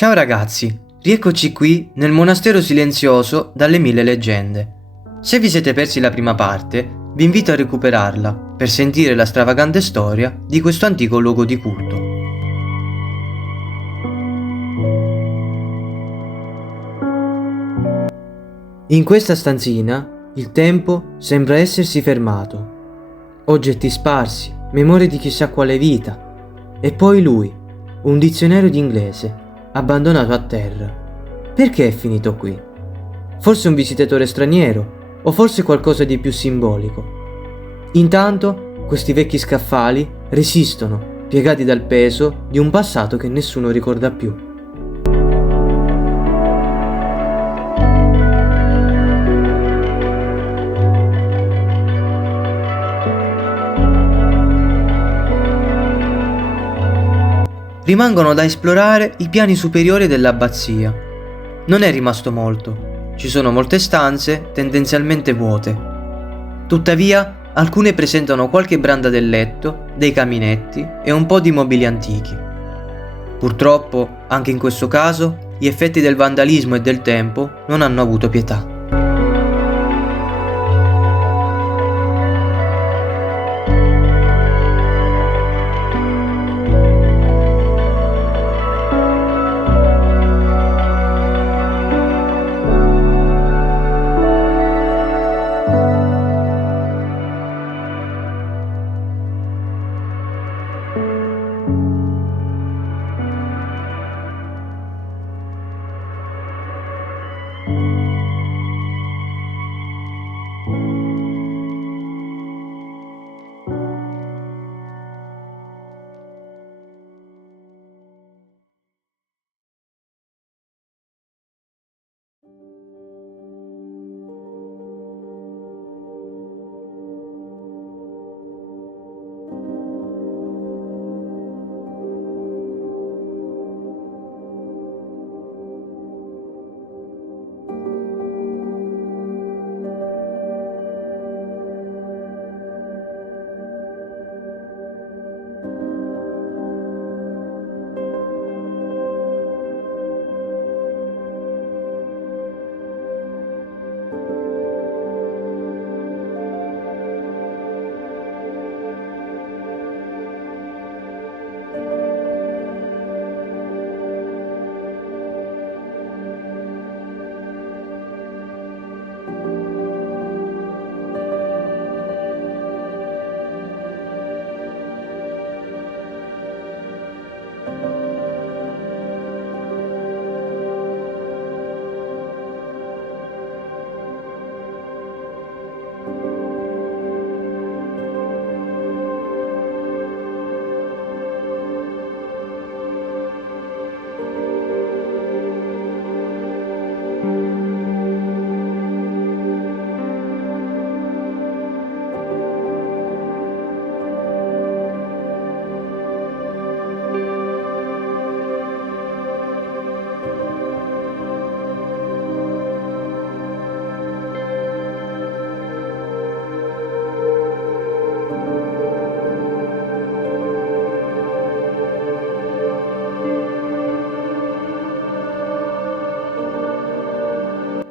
Ciao ragazzi, rieccoci qui nel monastero silenzioso dalle 1000 leggende. Se vi siete persi la prima parte, vi invito a recuperarla per sentire la stravagante storia di questo antico luogo di culto. In questa stanzina il tempo sembra essersi fermato. Oggetti sparsi, memorie di chissà quale vita, e poi lui, un dizionario d'inglese, abbandonato a terra. Perché è finito qui? Forse un visitatore straniero, o forse qualcosa di più simbolico. Intanto, questi vecchi scaffali resistono, piegati dal peso di un passato che nessuno ricorda più. Rimangono da esplorare i piani superiori dell'abbazia. Non è rimasto molto, ci sono molte stanze tendenzialmente vuote. Tuttavia, alcune presentano qualche branda del letto, dei caminetti e un po' di mobili antichi. Purtroppo, anche in questo caso, gli effetti del vandalismo e del tempo non hanno avuto pietà.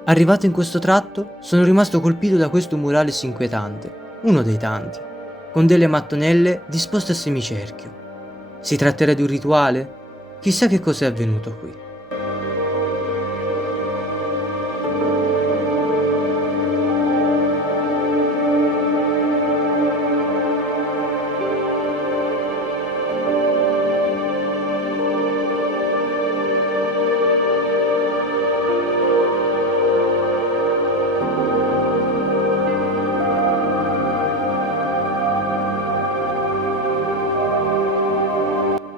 Arrivato in questo tratto, sono rimasto colpito da questo murales inquietante, uno dei tanti, con delle mattonelle disposte a semicerchio. Si tratterà di un rituale? Chissà che cosa è avvenuto qui.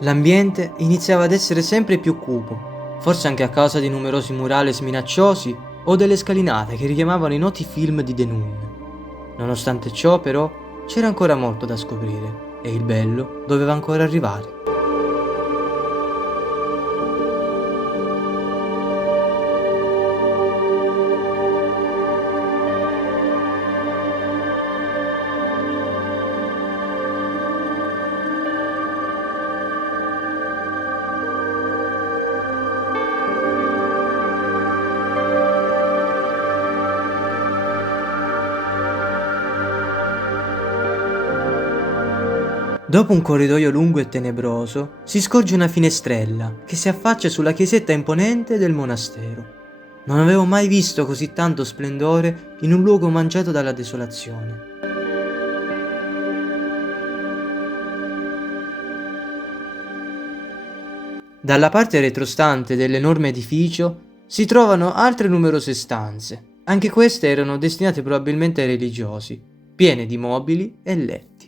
L'ambiente iniziava ad essere sempre più cupo, forse anche a causa di numerosi murales minacciosi o delle scalinate che richiamavano i noti film di The Nun. Nonostante ciò, però, c'era ancora molto da scoprire e il bello doveva ancora arrivare. Dopo un corridoio lungo e tenebroso, si scorge una finestrella che si affaccia sulla chiesetta imponente del monastero. Non avevo mai visto così tanto splendore in un luogo mangiato dalla desolazione. Dalla parte retrostante dell'enorme edificio si trovano altre numerose stanze. Anche queste erano destinate probabilmente ai religiosi, piene di mobili e letti.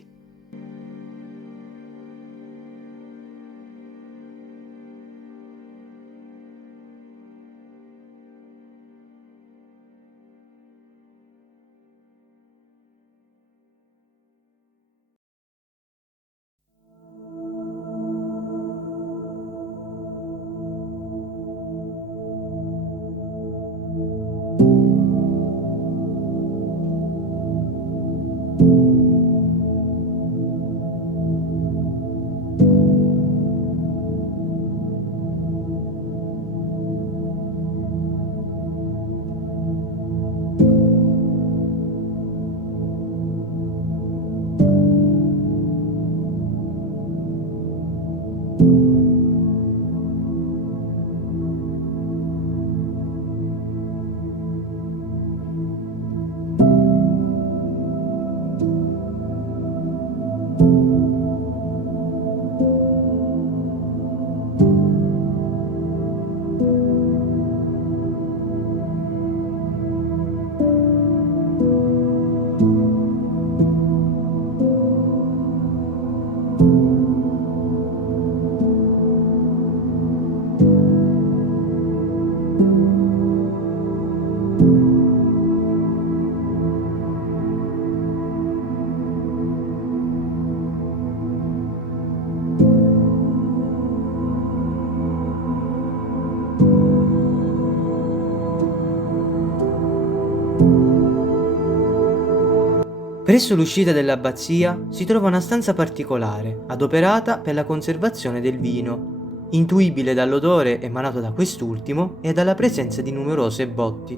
Presso l'uscita dell'abbazia si trova una stanza particolare, adoperata per la conservazione del vino, intuibile dall'odore emanato da quest'ultimo e dalla presenza di numerose botti.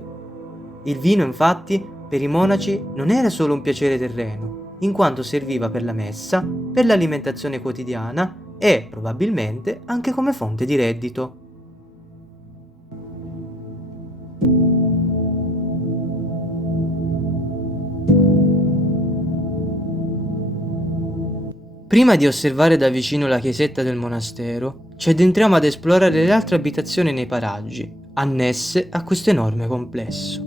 Il vino, infatti, per i monaci non era solo un piacere terreno, in quanto serviva per la messa, per l'alimentazione quotidiana e, probabilmente, anche come fonte di reddito. Prima di osservare da vicino la chiesetta del monastero, ci addentriamo ad esplorare le altre abitazioni nei paraggi, annesse a questo enorme complesso.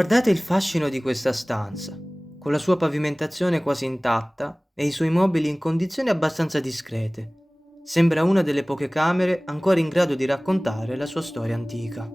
Guardate il fascino di questa stanza, con la sua pavimentazione quasi intatta e i suoi mobili in condizioni abbastanza discrete. Sembra una delle poche camere ancora in grado di raccontare la sua storia antica.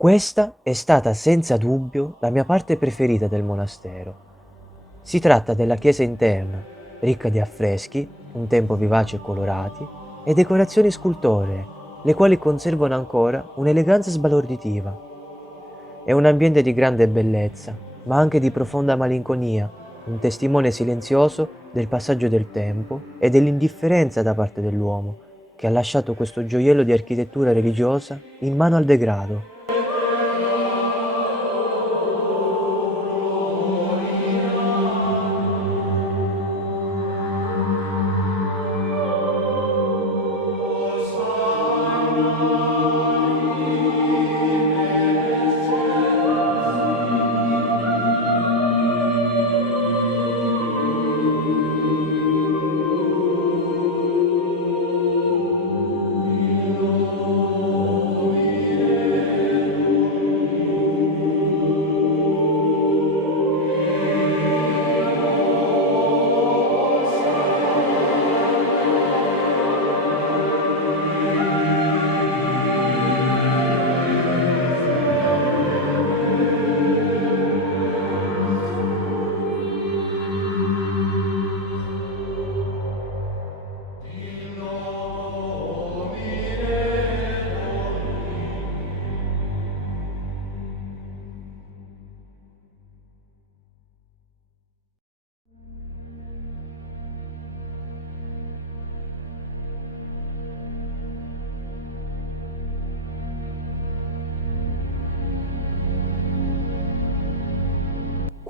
Questa è stata senza dubbio la mia parte preferita del monastero. Si tratta della chiesa interna, ricca di affreschi, un tempo vivaci e colorati, e decorazioni scultoree, le quali conservano ancora un'eleganza sbalorditiva. È un ambiente di grande bellezza, ma anche di profonda malinconia, un testimone silenzioso del passaggio del tempo e dell'indifferenza da parte dell'uomo, che ha lasciato questo gioiello di architettura religiosa in mano al degrado.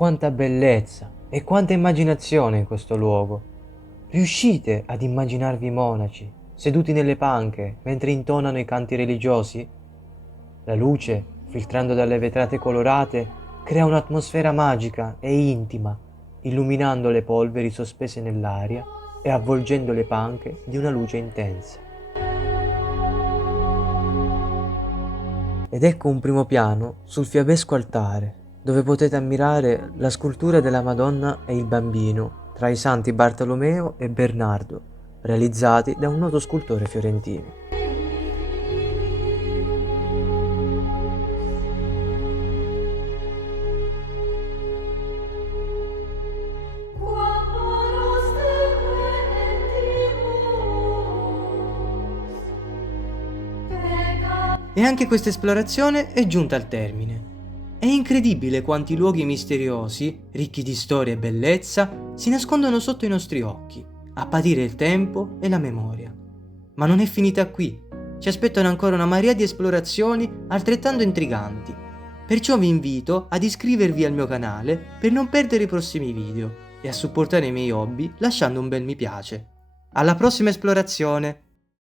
quanta bellezza e quanta immaginazione in questo luogo. Riuscite ad immaginarvi i monaci seduti nelle panche mentre intonano i canti religiosi? La luce, filtrando dalle vetrate colorate, crea un'atmosfera magica e intima, illuminando le polveri sospese nell'aria e avvolgendo le panche di una luce intensa. Ed ecco un primo piano sul fiabesco altare, dove potete ammirare la scultura della Madonna e il Bambino tra i santi Bartolomeo e Bernardo, realizzati da un noto scultore fiorentino. E anche questa esplorazione è giunta al termine. È incredibile quanti luoghi misteriosi, ricchi di storia e bellezza, si nascondono sotto i nostri occhi, a patire il tempo e la memoria. Ma non è finita qui. Ci aspettano ancora una marea di esplorazioni altrettanto intriganti. Perciò vi invito ad iscrivervi al mio canale per non perdere i prossimi video e a supportare i miei hobby lasciando un bel mi piace. Alla prossima esplorazione!